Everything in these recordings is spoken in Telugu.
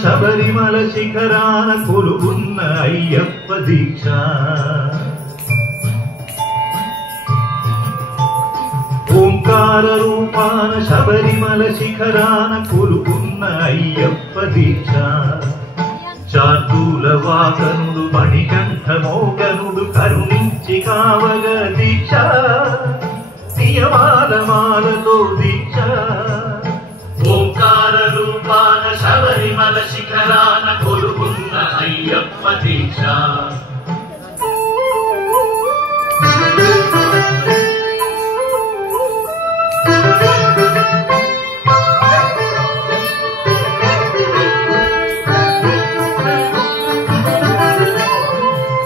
శబరిమల శిఖరాన కొలువున్న అయ్యప్ప దీక్ష ఓంకార రూపాన శబరిమల శిఖరాన కొలువున్న అయ్యప్ప దీక్ష చార్దూల వాహనుడు మణికంఠ మోగనుడు కరుణించి కావగ దీక్ష నియమాల మాలతో దీక్ష ఓంకార రూపాన శబరిమల శిఖరాన కొలువున్న అయ్యప్ప దీక్ష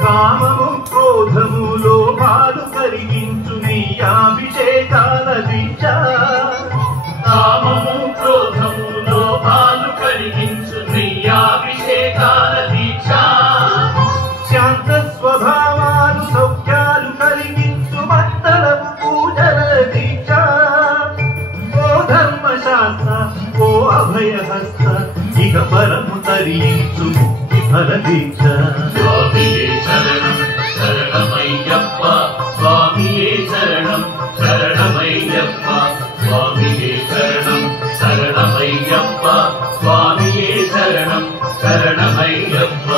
కామము క్రోధము లోభాలు కరిగించు నెయ్యాభిషేకాల దీక్ష కామము క్రోధము లోభాలు కరిగించు నెయ్యాభిషేకాల దీక్ష శాంత స్వభావాలు సౌఖ్యాలు కలిగించు మండలము పూజల దీక్ష ఓ ధర్మశాస్త్ర ఓ అభయహస్త ఇక పరము తరించు ముక్తి ఫల దీక్ష స్వామియే శరణం శరణమయ్యప్ప స్వామియే శరణం శరణమయ్యప్ప స్వామియే శరణం శరణమయ్యప్ప స్వామియే శరణం శరణమయ్యప్ప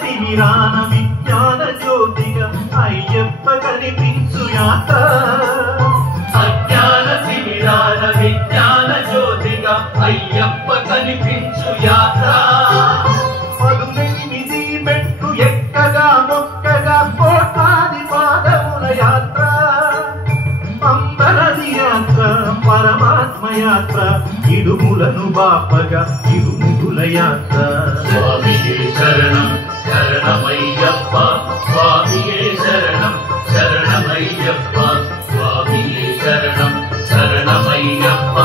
తిమిరాన విజ్ఞాన జ్యోతిగా అయ్యప్ప కనిపించు యాత్ర అజ్ఞాన తిమిరాన విజ్ఞాన జ్యోతిగా అయ్యప్ప కనిపించు యాత్ర 18 మెట్లు ఎక్కగా మొక్కగా కోటాది పాదముల యాత్ర అంబరది యాత్ర పరమాత్మ యాత్ర ఇడుములను బాపగా ఇడుముల యాత్ర స్వామియే శరణం శరణమయ్యప్ప స్వామియే శరణం శరణమయ్యప్ప స్వామియే శరణం శరణమయ్యప్ప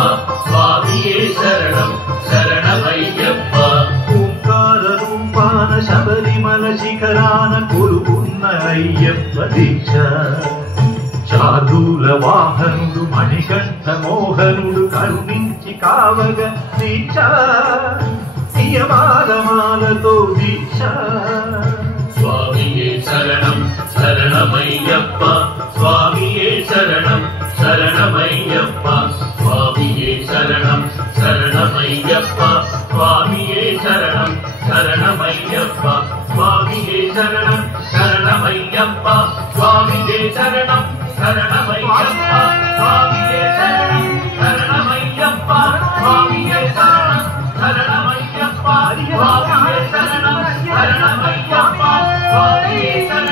స్వామియే శరణం శరణమయ్యప్ప ఓంకార రూపాన శబరిమల శిఖరాన కొలువున్న అయ్యప్ప దీక్ష చార్దూల వాహనుడు మణికంఠ మోహనుడు కరుణించి కావగ దీక్ష నియమాల మాలతో దీక్ష స్వామియే శరణం శరణమయ్యప్ప స్వామియే శరణం శరణమయ్యప్ప స్వామియే శరణం శరణమయ్యప్ప స్వామియే శరణం శరణమయ్యప్ప స్వామియే శరణం శరణమయ్యప్ప స్వామియే శరణం శరణమయ్యప్ప స్వామియే శరణం శరణమయ్యప్ప స్వామియే శరణం శరణమయ్యప్ప స్వామియే శరణం శరణమయ్యప్ప స్వామియే శరణం